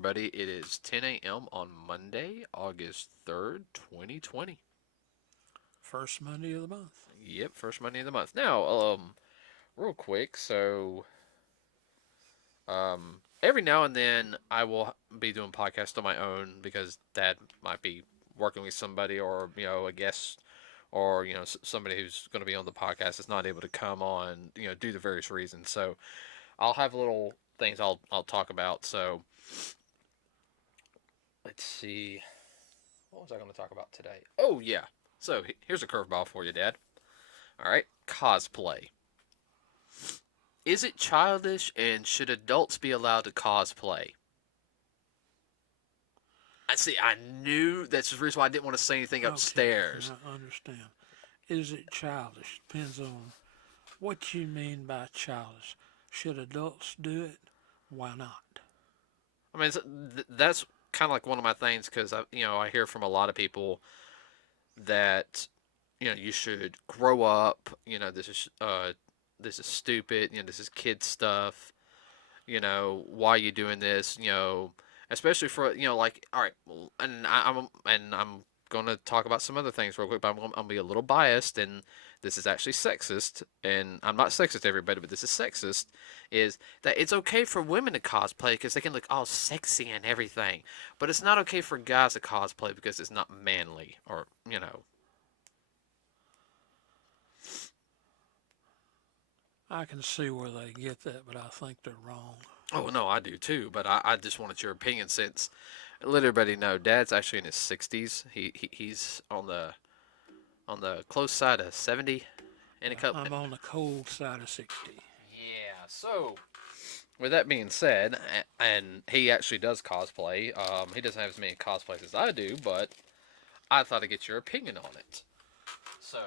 everybody. It is 10 a.m. on Monday, August 3rd, 2020. First Monday of the month. Yep, first Monday of the month. Now, real quick, every now and then I will be doing podcasts on my own because Dad might be working with somebody or, a guest or, somebody who's going to be on the podcast is not able to come on, due to various reasons. So I'll have little things I'll talk about. So let's see. What was I going to talk about today? Oh, yeah. So here's a curveball for you, Dad. All right, cosplay. Is it childish and should adults be allowed to cosplay? I see. I knew that's the reason why I didn't want to say anything Okay, upstairs. I understand. Is it childish? Depends on what you mean by childish. Should adults do it? Why not? I mean, that's kind of like one of my things because I hear from a lot of people that you should grow up. This is stupid. This is kid stuff. Why are you doing this? Especially for like, all right, I'm gonna talk about some other things real quick, but I'm gonna be a little biased, and this is actually sexist, and I'm not sexist to everybody, but this is sexist. Is that it's okay for women to cosplay because they can look all sexy and everything, but it's not okay for guys to cosplay because it's not manly, or I can see where they get that, but I think they're wrong. Oh no, I do too, but I just wanted your opinion since let everybody know Dad's actually in his 60s. He's on the close side of 70 in a couple. I'm on the cold side of 60. Yeah. So with that being said, and he actually does cosplay. He doesn't have as many cosplays as I do, but I thought I'd get your opinion on it. So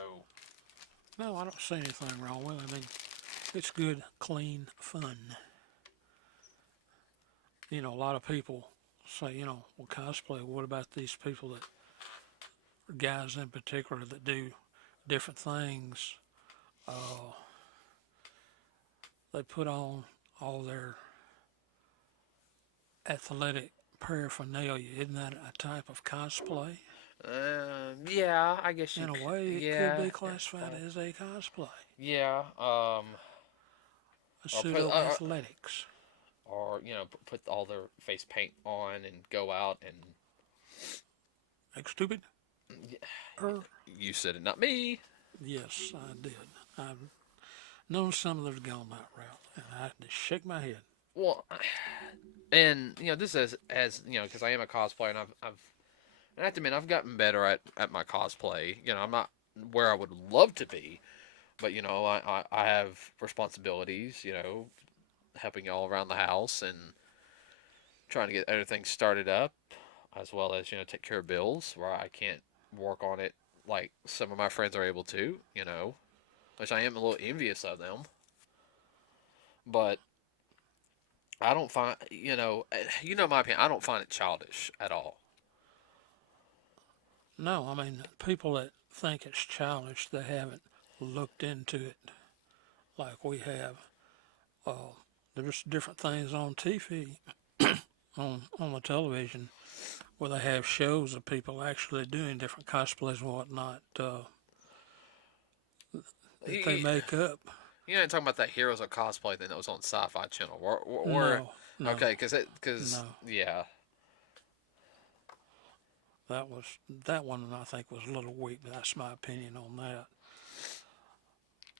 No, I don't see anything wrong with it. I mean, it's good, clean fun. A lot of people say, well, cosplay, what about these people that, guys in particular, that do different things? Uh, they put on all their athletic paraphernalia. Isn't that a type of cosplay? yeah, I guess In a way, it could yeah, be classified as a cosplay, yeah. a Or put pseudo athletics. put all their face paint on and go out and Like stupid? Er, you said it, not me. yes, I did. I've known some that have gone that route, and I had to shake my head. Well, and this is as because I am a cosplayer and and I have to admit I've gotten better at my cosplay. I'm not where I would love to be, but I have responsibilities. Helping all around the house and trying to get everything started up, as well as take care of bills where I can't work on it like some of my friends are able to. Which I am a little envious of them. But I don't find my opinion. I don't find it childish at all. No, I mean, people that think it's childish, they haven't looked into it like we have. Uh, there's different things on TV, on the television, where they have shows of people actually doing different cosplays and whatnot that they You, make up. you ain't talking about that Heroes of Cosplay thing that was on Sci-Fi Channel. No, no, Okay, because no. yeah, That was that one I think was a little weak, but that's my opinion on that.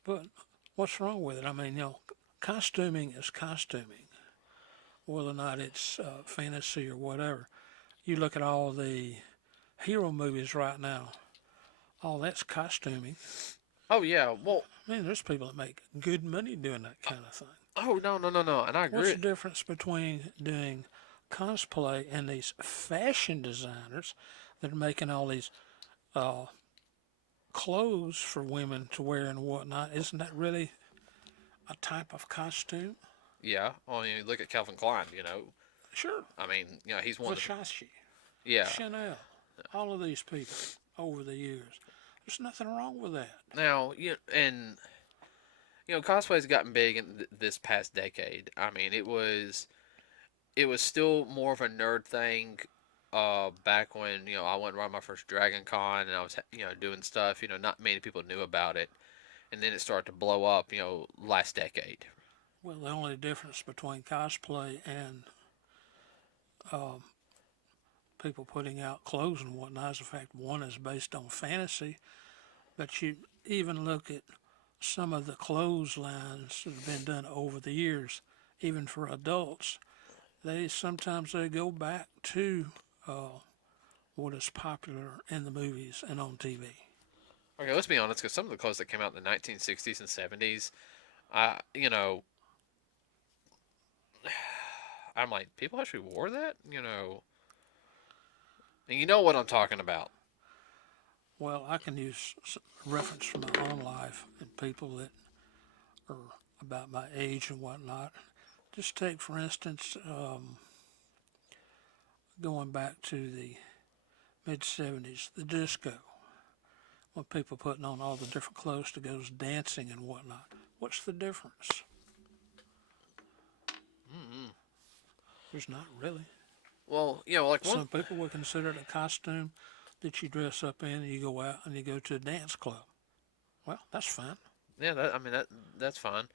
But what's wrong with it? I mean, costuming is costuming, whether or not it's fantasy or whatever. You look at all the hero movies right now. All that's costuming. oh yeah. Well, I mean, there's people that make good money doing that kind of thing. oh no no no no, and I What's agree. the difference between doing cosplay and these fashion designers that are making all these uh, clothes for women to wear and whatnot? Isn't that really a type of costume? Yeah, well, look at Calvin Klein. Sure. I mean, he's one of the Versace, yeah. Chanel, all of these people over the years. There's nothing wrong with that. Now, and cosplay's gotten big in this past decade. I mean, it was it was still more of a nerd thing. Back when I went around my first Dragon Con and I was doing stuff. Not many people knew about it, and then it started to blow up. Last decade. Well, the only difference between cosplay and um, people putting out clothes and whatnot is the fact one is based on fantasy, but you even look at some of the clothes lines that have been done over the years, even for adults. They go back to uh, what is popular in the movies and on TV. Okay, let's be honest, because some of the clothes that came out in the 1960s and 70s, I you know, I'm like, people actually wore that, and you know what I'm talking about. Well, I can use reference from my own life and people that are about my age and whatnot. Just take, for instance, going back to the mid 70s, the disco, when people putting on all the different clothes to go dancing and whatnot. What's the difference? Mm-hmm. There's not really. Well, like one. Some people would consider it a costume that you dress up in and you go out and you go to a dance club. Well, that's fine. Yeah, I mean that's fine.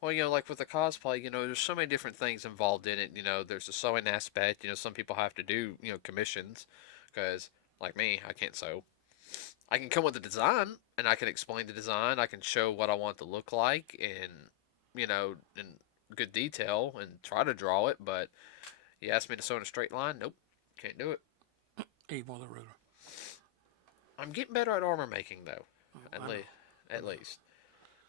Well, like with the cosplay, there's so many different things involved in it. There's the sewing aspect. Some people have to do commissions, because like me, I can't sew. I can come with the design and I can explain the design. I can show what I want it to look like in good detail and try to draw it. But you ask me to sew in a straight line, nope, can't do it. Even with a ruler. I'm getting better at armor making though, Oh, at I know. least. At least.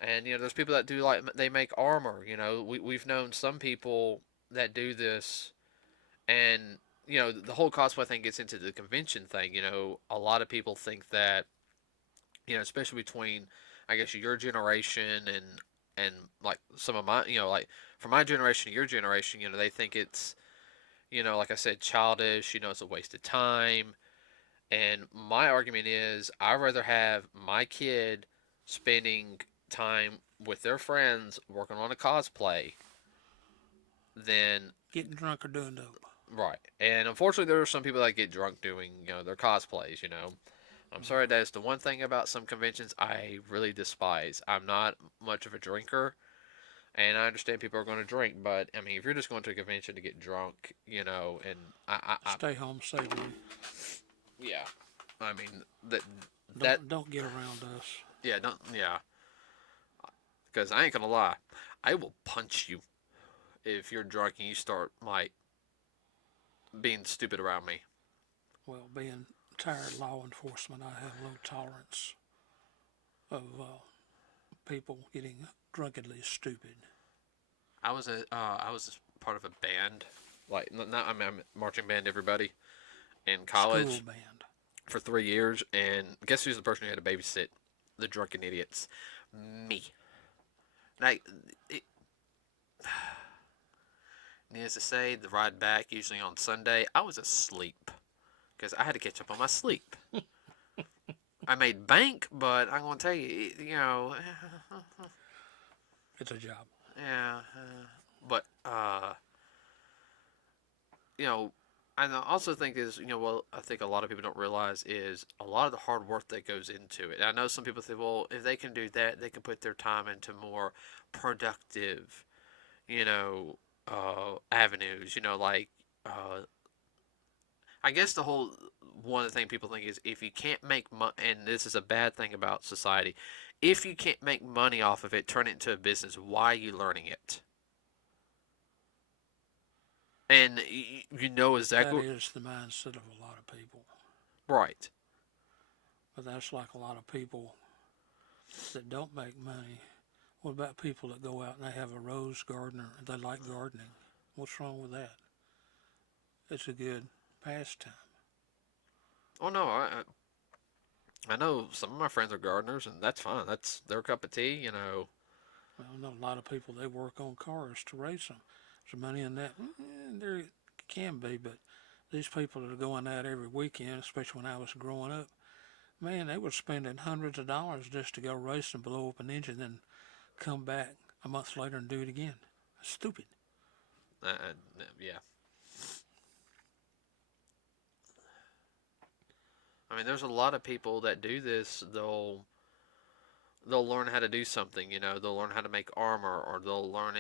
And there's people that do like they make armor. We've known some people that do this, and the whole cosplay thing gets into the convention thing. A lot of people think that especially between I guess your generation and like some of my like for my generation, your generation, they think it's like I said, childish. It's a waste of time. And my argument is, I'd rather have my kid spending time with their friends working on a cosplay than Getting drunk or doing dope. right. And unfortunately, there are some people that get drunk doing their cosplays. I'm sorry, that is the one thing about some conventions I really despise. I'm not much of a drinker, and I understand people are going to drink, but I mean, if you're just going to a convention to get drunk, and Stay home, save money. yeah, I mean that that Don't get around us. yeah, don't yeah, because I ain't gonna lie, I will punch you if you're drunk and you start like being stupid around me. Well, being retired law enforcement, I have low tolerance of people getting drunkenly stupid. I was part of a band, like not I mean I'm a marching band. Everybody in School college band. for 3 years, and guess who's the person who had to babysit the drunken idiots? Me. Like, it, needless to say, the ride back, usually on Sunday, I was asleep because I had to catch up on my sleep. I made bank, but I'm gonna tell you, It's a job. yeah, but you know, and I also think is, well, I think a lot of people don't realize is a lot of the hard work that goes into it. I know some people think, well, if they can do that, they can put their time into more productive, you know, avenues. Like uh, I guess the whole one of the things people think is if you can't make money, and this is a bad thing about society, if you can't make money off of it, turn it into a business. Why are you learning it? And That exactly is the mindset of a lot of people. right. But that's like a lot of people that don't make money. What about people that go out and they have a rose garden and they like gardening? What's wrong with that? It's a good pastime. Oh no, I know some of my friends are gardeners, and that's fine. That's their cup of tea. Well, I know a lot of people, they work on cars to race them. There's money in that. There can be, but these people that are going out every weekend, especially when I was growing up, man, they were spending hundreds of dollars just to go race and blow up an engine, then come back a month later and do it again. Stupid. Yeah. I mean, there's a lot of people that do this. They'll learn how to do something. They'll learn how to make armor, or they'll learn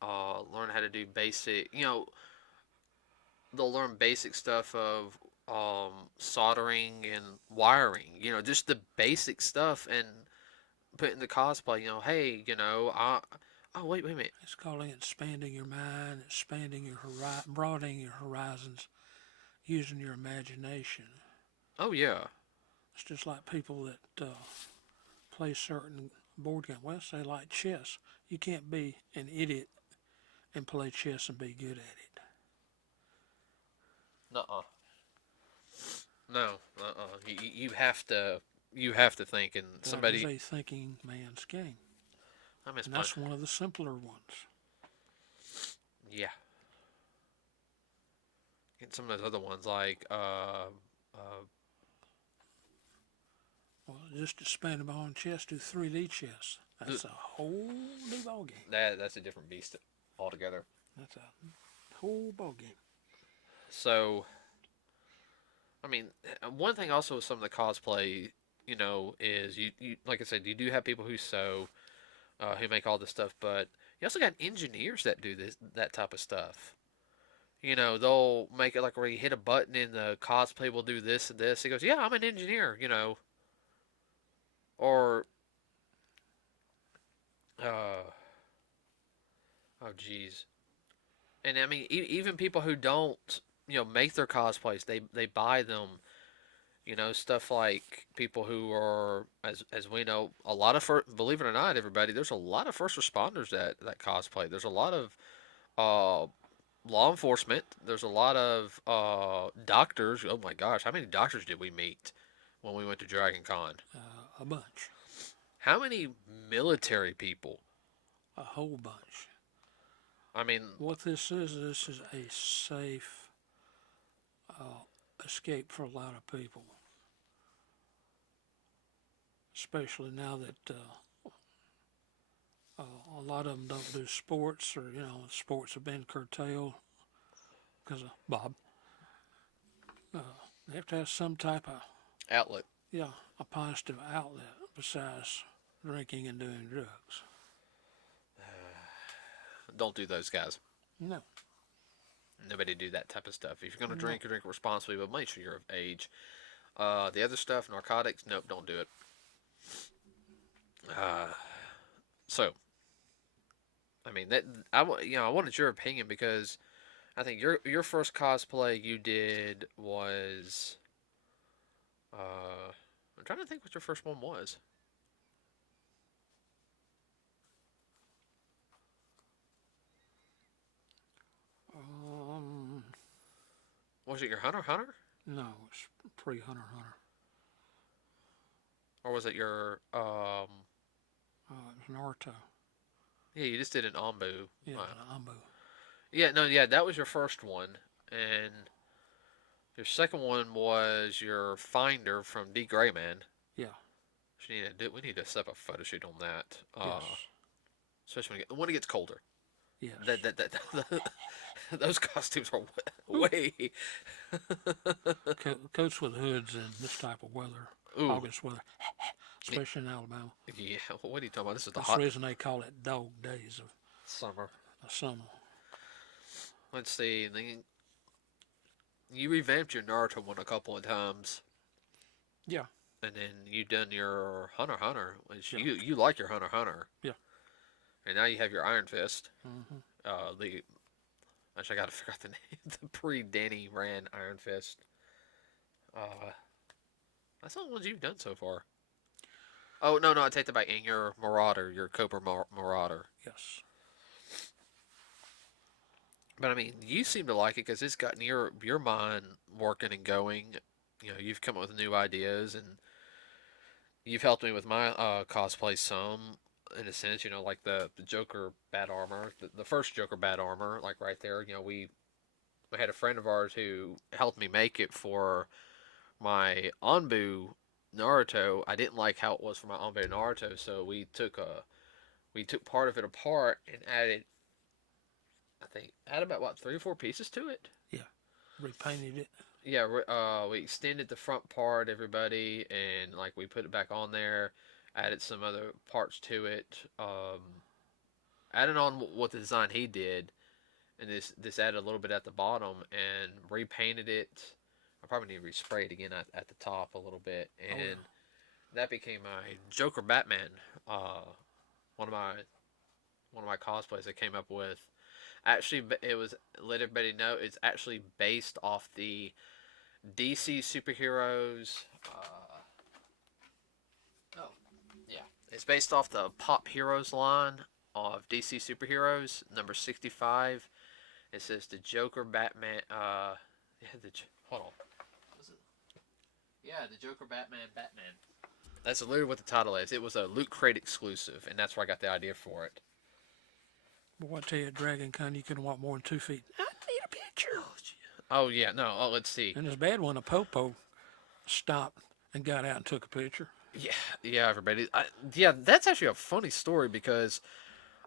how to do basic. They'll learn basic stuff of soldering and wiring. Just the basic stuff, and put in the cosplay. Hey, oh, wait a minute. It's called expanding your mind, expanding your broadening your horizons, using your imagination. Oh yeah. It's just like people that play certain board games. Well, say like chess. You can't be an idiot and play chess and be good at it. Nuh-uh. No. Uh-uh. You have to think, and somebody. That is a thinking man's game. I miss And that's one of the simpler ones. Yeah. And some of those other ones like Well, just expand on chess, do 3D chess. That's a whole new ball game. that's a different beast altogether. That's a whole ball game. So, I mean, one thing also with some of the cosplay, is you like I said, you do have people who sew, who make all this stuff, but you also got engineers that do that type of stuff. They'll make it like where you hit a button and the cosplay will do this and this. He goes, "Yeah, I'm an engineer," or oh geez. And I mean, even people who don't, make their cosplays, they buy them. Stuff like people who are, as we know, a lot of believe it or not, everybody, there's a lot of first responders that cosplay. There's a lot of uh, law enforcement. There's a lot of doctors. Oh my gosh, how many doctors did we meet when we went to Dragon Con? A bunch. How many military people? A whole bunch. I mean, what this is a safe escape for a lot of people, especially now that a lot of them don't do sports, or sports have been curtailed because of Bob. They have to have some type of outlet. Yeah, a positive outlet besides drinking and doing drugs. Don't do those, guys. No. Nobody do that type of stuff. If you're going to drink, you drink responsibly, but make sure you're of age. The other stuff, narcotics, nope, don't do it. So, I mean, I wanted your opinion because I think your first cosplay you did was, I'm trying to think what your first one was. Was it your Hunter Hunter? No, it's pre-Hunter Hunter. Or was it your it was Naruto. Yeah, you just did an Ambu. Yeah, an Ambu. Yeah, no, yeah, that was your first one, and your second one was your Finder from D. Grayman. Yeah. We need to set up a photo shoot on that. Yes. Especially when it gets colder. Yes. Those costumes are way. Coats with hoods in this type of weather, Ooh. August weather, especially in Alabama. Yeah, what are you talking about? This is the That's hot the reason they call it dog days of summer. Summer. Let's see. You revamped your Naruto one a couple of times. Yeah. And then you done your Hunter Hunter, which Yeah. you like your Hunter Hunter. Yeah. And now you have your Iron Fist. Mm-hmm. Actually, I gotta figure out the name. The pre-Danny ran Iron Fist. That's all the ones you've done so far. Oh no, I take that back. And your Marauder, your Cobra Marauder. Yes. But I mean, you seem to like it because it's gotten your mind working and going. You've come up with new ideas, and you've helped me with my cosplay some, in a sense. Like the Joker Bat Armor, the first Joker Bat Armor, like right there. We had a friend of ours who helped me make it for my Anbu Naruto. I didn't like how it was for my Anbu Naruto, so we took part of it apart and added about 3 or 4 pieces to it. Yeah. Repainted it. yeah, we extended the front part, everybody, and like we put it back on there, added some other parts to it, added on what the design he did, and this added a little bit at the bottom and repainted it. I probably need to respray it again at the top a little bit, Oh and yeah. that became my Joker Batman. Uh, one of my one of my cosplays I came up with. Actually, it was let everybody know it's actually based off the DC superheroes. Oh, yeah, it's based off the Pop Heroes line of DC superheroes, number 65. It says the Joker Batman. Yeah, hold on. Was it? Yeah, the Joker Batman. That's literally what the title is. It was a Loot Crate exclusive, and that's where I got the idea for it. But what tell you at Dragon Con you couldn't walk more than 2 feet. I need a picture. Oh yeah, no. Oh, let's see. And it's bad when a popo stopped and got out and took a picture. Yeah, yeah, everybody. Yeah, that's actually a funny story because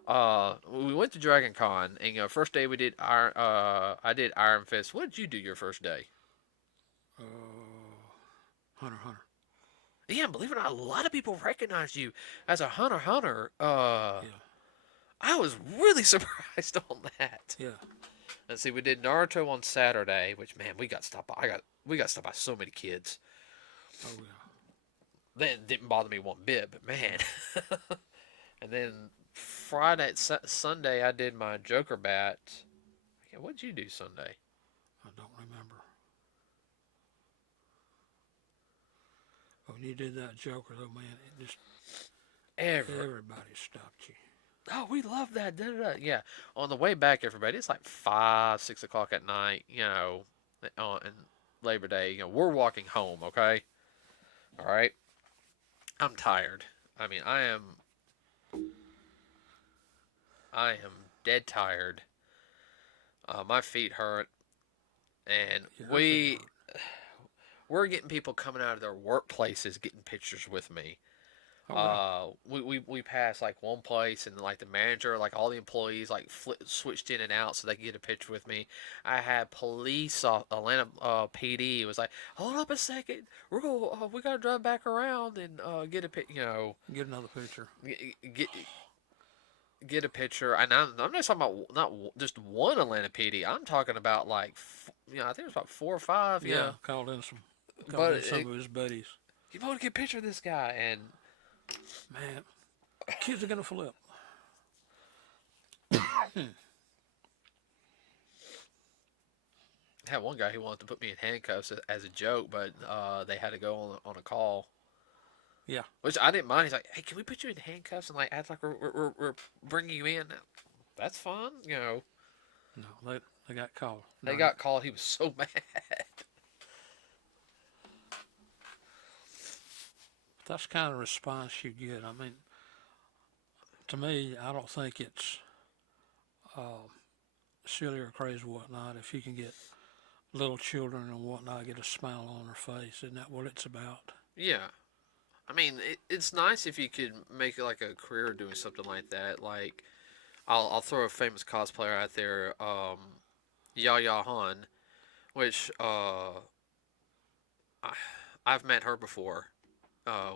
we went to Dragon Con, and first day we did I did Iron Fist. What did you do your first day? Hunter, Hunter. Yeah, believe it or not, a lot of people recognize you as a Hunter. Yeah, I was really surprised on that. yeah. Let's see, we did Naruto on Saturday, which man, we got stopped by. We got stopped by so many kids. Oh yeah. That didn't bother me one bit, but man. And then Friday, Sunday, I did my Joker bat. Yeah, what did you do Sunday? I don't remember. When you did that Joker though, man, it just everybody stopped you. Oh, we love that. Da, da, da. Yeah, on the way back, everybody, it's like 5, 6 o'clock at night. And Labor Day. We're walking home. Okay, all right. I'm tired. I mean, I am dead tired. My feet hurt, and Yeah, we're getting people coming out of their workplaces getting pictures with me. oh wow. We passed like one place, and like the manager, like all the employees, like switched in and out so they could get a picture with me. I had police, Atlanta PD was like, hold up a second, we gotta drive back around and get a Get another picture. get get a picture. And I'm not talking about not just one Atlanta PD. I'm talking about like I think it was about 4 or 5. Yeah, Yeah, called but in some of his buddies. you want to get a picture of this guy and. Man, kids are gonna flip. I had one guy who wanted to put me in handcuffs as a joke, but they had to go on a call, Yeah. which I didn't mind. He's like, "Hey, can we put you in handcuffs and like act like we're bringing you in?" That's fun, No, they got called. They got called. He was so mad. That's the kind of response you get. I mean, to me, I don't think it's uh, silly or crazy or whatnot. If you can get little children and whatnot get a smile on their face, isn't that what it's about? Yeah, I mean, it's nice if you could make it like a career doing something like that. Like, I'll throw a famous cosplayer out there, Yaya Han, which I've met her before.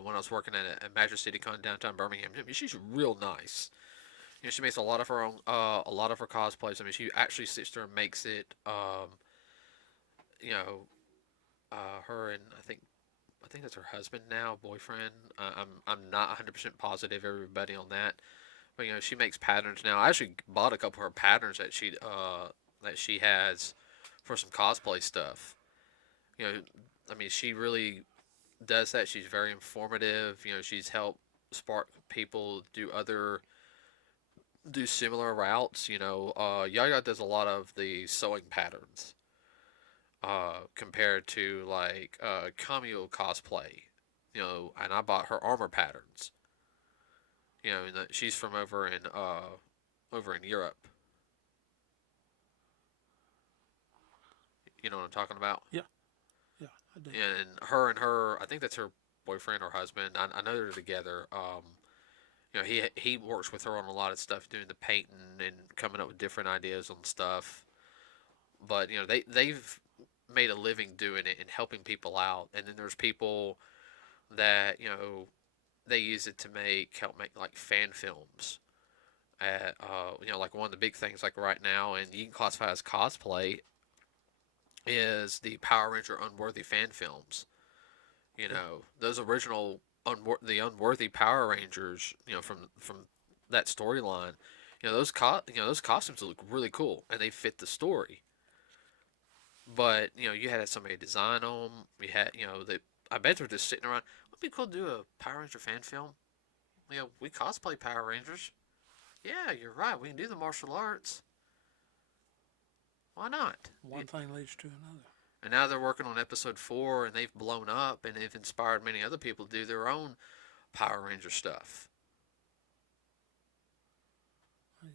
When I was working at a Magic City Con downtown Birmingham. I mean, she's real nice. She makes a lot of her own, a lot of her cosplays. I mean, she actually sits there and makes it. You know, her and I think that's her husband now, boyfriend. I'm not 100% positive. Everybody on that, but she makes patterns now. I actually bought a couple of her patterns that she has for some cosplay stuff. You know, I mean, she really does that. She's very informative. She's helped spark people do similar routes. Yaya does a lot of the sewing patterns. Compared to like Camille cosplay, and I bought her armor patterns. She's from over in Europe. You know what I'm talking about? Yeah, yeah, I do. And her, I think that's her boyfriend or husband. I know they're together. He works with her on a lot of stuff, doing the painting and coming up with different ideas on stuff. But they've made a living doing it and helping people out, and then there's people that they use it to help make like fan films. At like one of the big things like right now, and you can classify as cosplay, is the Power Ranger Unworthy fan films. Those original the Unworthy Power Rangers, from that storyline. Those costumes look really cool and they fit the story. But you had somebody design them. You had I bet they're just sitting around. Would it be cool to do a Power Ranger fan film? We cosplay Power Rangers. Yeah, you're right. We can do the martial arts. Why not? One thing leads to another. And now they're working on episode 4, and they've blown up, and they've inspired many other people to do their own Power Ranger stuff.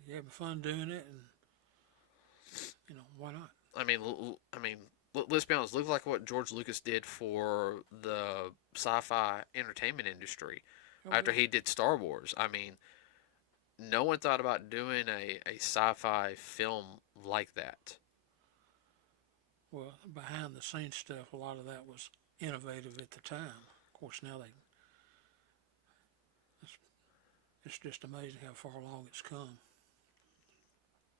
You having fun doing it, and why not? I mean, let's be honest. Look like what George Lucas did for the sci-fi entertainment industry after he did Star Wars. I mean, no one thought about doing a sci-fi film like that. Well, behind the scenes stuff, a lot of that was innovative at the time. Of course, now it's just amazing how far along it's come.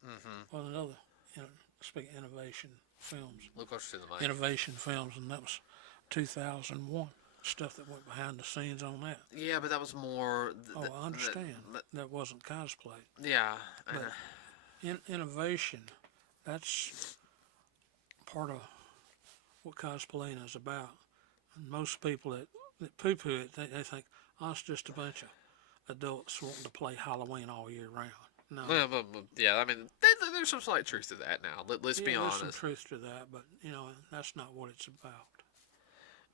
Mm-hmm. Well, another, speaking of innovation films. Look closer to the mic. Innovation films, and that was 2001. Stuff that went behind the scenes on that. Yeah, but that was more. I understand. That wasn't cosplay. Yeah. But innovation, that's part of what cosplaying is about. And most people that poo-poo it, they think, it's just a bunch of adults wanting to play Halloween all year round. No. Well, yeah, I mean, there's some slight truth to that now. Let's be honest. There's some truth to that, but, that's not what it's about.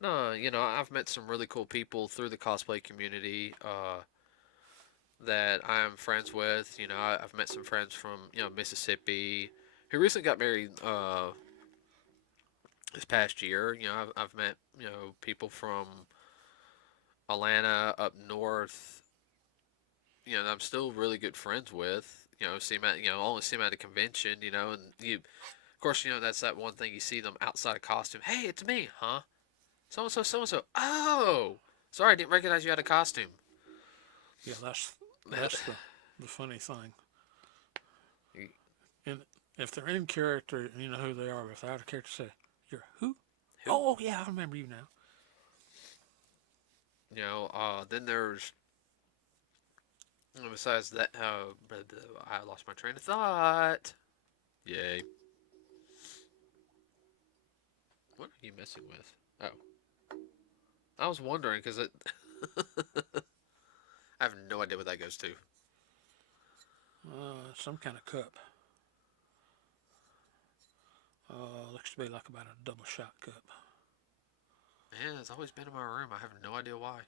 No, I've met some really cool people through the cosplay community that I'm friends with. I've met some friends from, Mississippi who recently got married this past year. I've met, people from Atlanta up north, that I'm still really good friends with. See them at, only see them at a convention, and of course, that's that one thing you see them outside of costume. Hey, it's me, huh? So-and-so, so-and-so. Oh! Sorry, I didn't recognize you had a costume. Yeah, that's the funny thing. And if they're in character, you know who they are. If they're out of character, say, you're who? Oh, yeah, I remember you now. Then there's... Besides that, I lost my train of thought. Yay. What are you messing with? Oh. I was wondering because it. I have no idea what that goes to. Some kind of cup. Looks to be like about a double shot cup. Yeah, it's always been in my room. I have no idea why.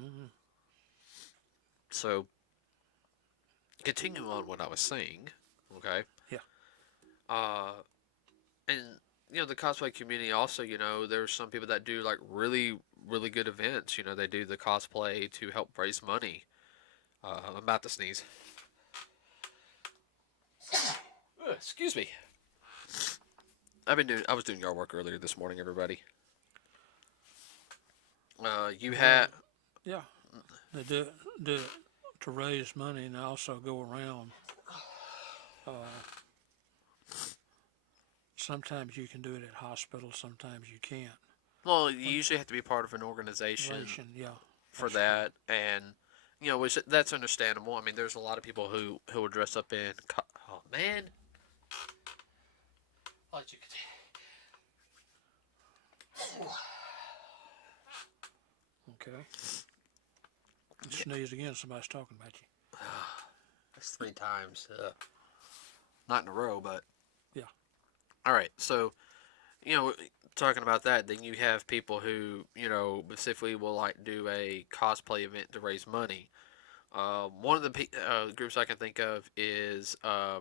Mm-hmm. So, continuing on what I was saying, okay? Yeah. And the cosplay community also, there's some people that do like really, really good events. They do the cosplay to help raise money. I'm about to sneeze. Excuse me. I was doing yard work earlier this morning, everybody. You had... Yeah. They do it to raise money, and they also go around. Sometimes you can do it at hospitals, sometimes you can't. Well, you usually have to be part of an organization for that, and which that's understandable. I mean, there's a lot of people who will dress up in. Oh man! Okay. Sneeze again. Somebody's talking about you. That's 3 times. Not in a row, but yeah. All right, so talking about that, then you have people who specifically will like do a cosplay event to raise money. One of the groups I can think of is I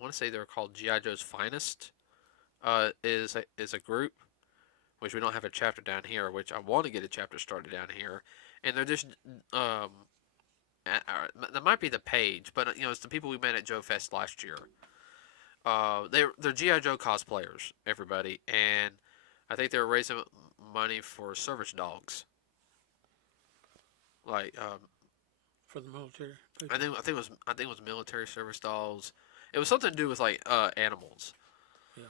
want to say they're called G.I. Joe's Finest. Is a group, which we don't have a chapter down here, which I want to get a chapter started down here, and they're just that might be the page, but it's the people we met at Joe Fest last year. they're GI Joe cosplayers, everybody, and I think they were raising money for service dogs. Like for the military I people. think I think it was I think it was military service dogs. It was something to do with like animals, Yeah.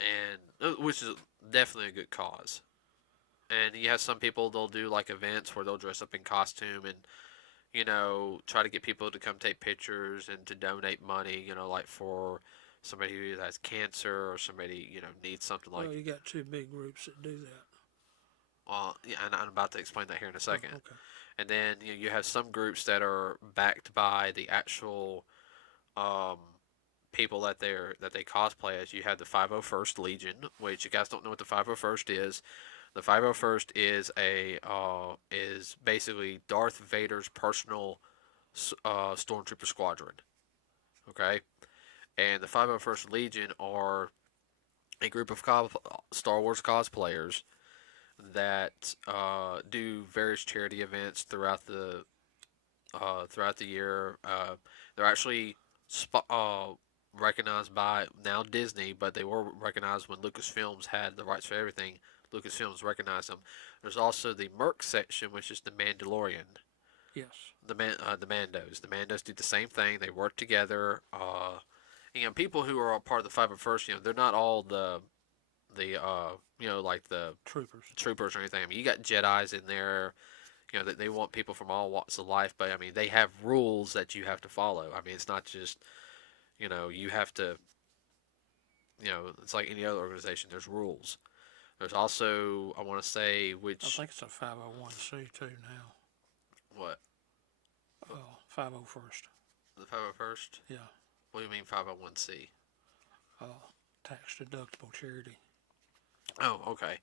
and which is definitely a good cause. And you have some people they'll do like events where they'll dress up in costume and try to get people to come take pictures and to donate money. Like for somebody who has cancer or somebody needs something like. Well, you got two big groups that do that. Well, yeah, and I'm about to explain that here in a Oh, second. okay. And then you have some groups that are backed by the actual um, people that they cosplay as. You have the 501st Legion, which you guys don't know what the 501st is. The 501st is basically Darth Vader's personal stormtrooper squadron. Okay, and the 501st Legion are a group of Star Wars cosplayers that do various charity events throughout the year. They're actually recognized by now Disney, but they were recognized when Lucasfilms had the rights for everything. Lucasfilms recognized them. There's also the Merc section, which is the Mandalorian. Yes. The Mandos. The Mandos do the same thing. They work together. People who are part of the 501st, they're not all the like the Troopers. troopers or anything. I mean, you got Jedi's in there. That they want people from all walks of life, but I mean, they have rules that you have to follow. I mean, it's not just you have to. It's like any other organization. There's rules. There's also I want to say I which think it's a 501c too now. what 501st. the 501st. Yeah. What do you mean 501c? Uh, tax deductible charity. Oh, okay.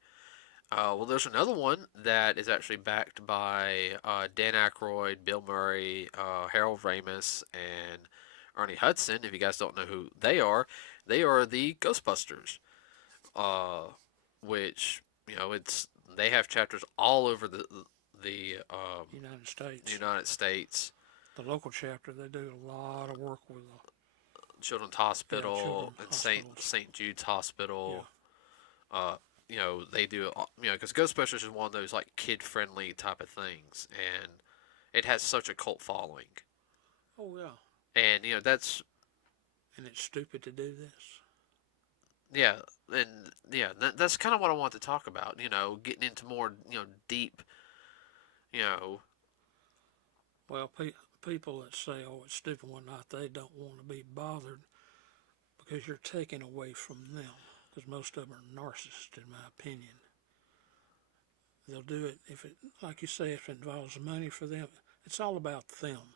Well, there's another one that is actually backed by Dan Aykroyd, Bill Murray, Harold Ramis, and Ernie Hudson. If you guys don't know who they are the Ghostbusters, uh, which they have chapters all over the United States. United States. The local chapter, they do a lot of work with Children's yeah, Hospital children and hospitals. St. Jude's Yeah. Hospital. They do, because Ghostbusters is one of those like kid friendly type of things, and it has such a cult following. Oh yeah. And that's And it's stupid to do this. yeah, and yeah, that's kind of what I want to talk about. Getting into more deep. You know, Well, people that say, "Oh, it's stupid," whatnot, they don't want to be bothered because you're taking away from them. Because most of them are narcissists, in my opinion. They'll do it if it, like you say, if it involves money for them. It's all about them.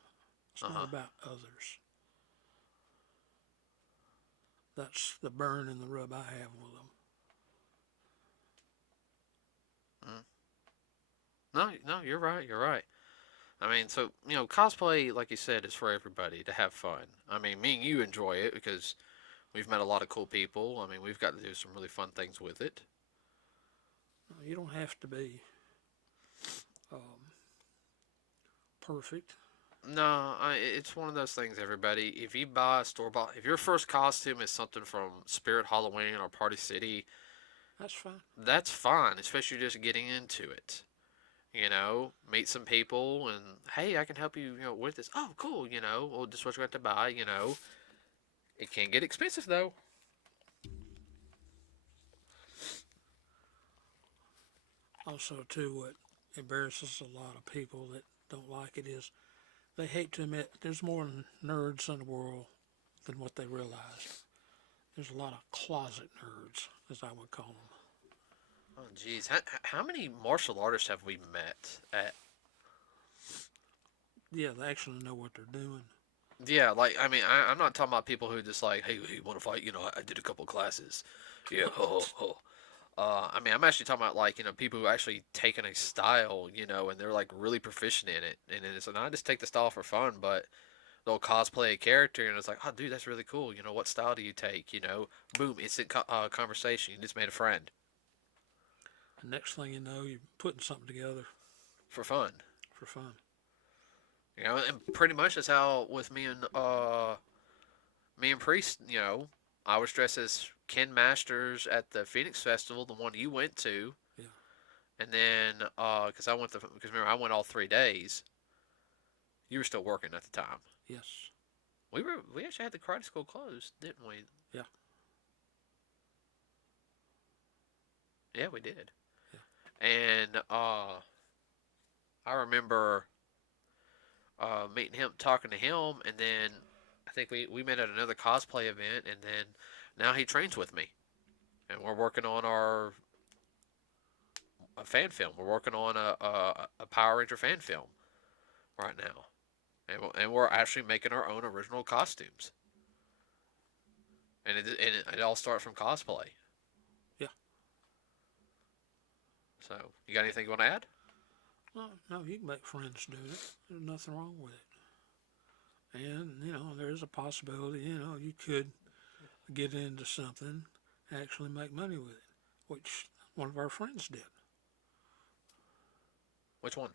It's uh not huh. about others. That's the burn and the rub I have with them. Mm. No, no, you're right. You're right. I mean, so cosplay, like you said, is for everybody to have fun. I mean, me and you enjoy it because we've met a lot of cool people. I mean, we've got to do some really fun things with it. You don't have to be um, perfect. No, it's one of those things, everybody. If you buy a store bought, if your first costume is something from Spirit Halloween or Party City, That's fine. that's fine, especially just getting into it. Meet some people and hey, I can help you, with this. Oh, cool. Well, just what you have to buy. It can get expensive though. Also, too, what embarrasses a lot of people that don't like it is they hate to admit there's more nerds in the world than what they realize. There's a lot of closet nerds, as I would call them. Oh, geez, how many martial artists have we met at? Yeah, they actually know what they're doing. Yeah, like I mean, I'm not talking about people who just like, hey, want to fight? I did a couple classes. Yeah, ho, ho. I mean, I'm actually talking about like people who actually taken a style, and they're like really proficient in it, and then it's like, no, I just take the style for fun, but they'll cosplay a character, and it's like, oh, dude, that's really cool. What style do you take? Boom, instant conversation. You just made a friend And next thing you know, you're putting something together for fun. for fun. And pretty much that's how with me and Priest, I was dressed as Ken Masters at the Phoenix Festival, the one you went to, Yeah. and then because because remember I went all 3 days. You were still working at the time. Yes. We actually had the karate school closed, didn't we? Yeah. Yeah, we did. Yeah. And I remember meeting him, talking to him, and then I think we met at another cosplay event, and then now he trains with me, and we're working on our a fan film. We're working on a Power Ranger fan film right now, and we're actually making our own original costumes, and it all starts from cosplay. Yeah. So, you got anything you want to add? No, no, you can make friends do it. There's nothing wrong with it. And, there's a possibility, you could get into something, actually make money with it, which one of our friends did. Which one?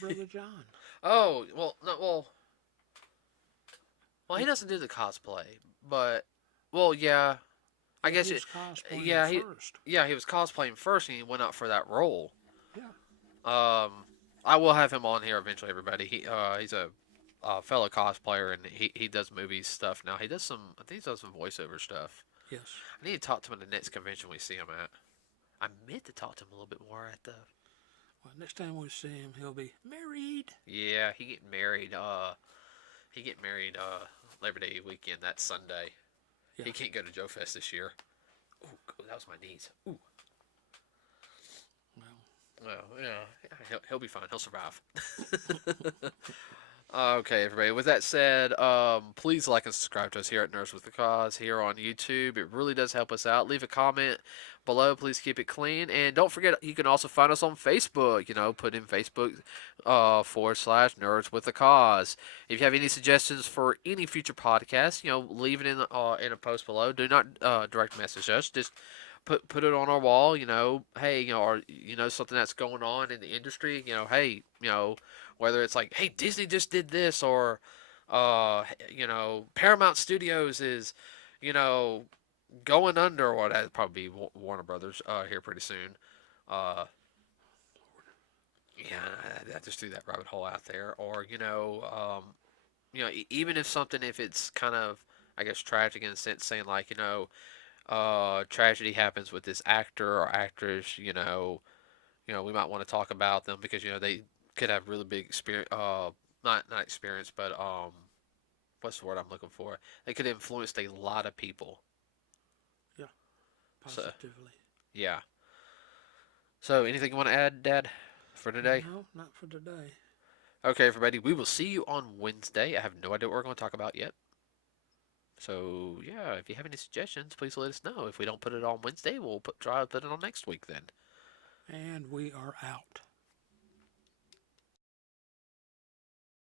Brother John. Oh, well, no, well, he doesn't do the cosplay, but well, yeah, I guess He was it. cosplaying Yeah, first. he was cosplaying first, and he went out for that role. Yeah. I will have him on here eventually. Everybody, he's a fellow cosplayer, and he does movie stuff now. He does some, I think he does some voiceover stuff. Yes. I need to talk to him at the next convention we see him at. I meant to talk to him a little bit more at the. Well, next time we see him, he'll be married. Yeah, he getting married. He getting married. Labor Day weekend. That Sunday. Yeah. He can't go to Joe Fest this year. Ooh, that was my knees. Ooh. Well, yeah, he'll be fine. He'll survive. Okay, everybody. With that said, please like and subscribe to us here at Nerds with the Cause here on YouTube. It really does help us out. Leave a comment below. Please keep it clean, and don't forget you can also find us on Facebook. Put in Facebook /Nerds with the Cause. If you have any suggestions for any future podcasts, leave it in a post below. Do not direct message us. Just put it on our wall. Hey, or something that's going on in the industry. Hey, whether it's like, hey, Disney just did this, or Paramount Studios is, going under, or that'd probably be Warner Brothers here pretty soon. Yeah, I just threw that rabbit hole out there. Or even if it's kind of, I guess, tragic in a sense, saying like, tragedy happens with this actor or actress, we might want to talk about them because they could have really big experience, not experience, but what's the word I'm looking for? They could influence a lot of people. Yeah, So, positively. yeah. So, anything you want to add, Dad, for today? No, not for today. Okay, everybody, we will see you on Wednesday. I have no idea what we're going to talk about yet. So, yeah, if you have any suggestions, please let us know. If we don't put it on Wednesday, we'll try to put it on next week then. And we are out.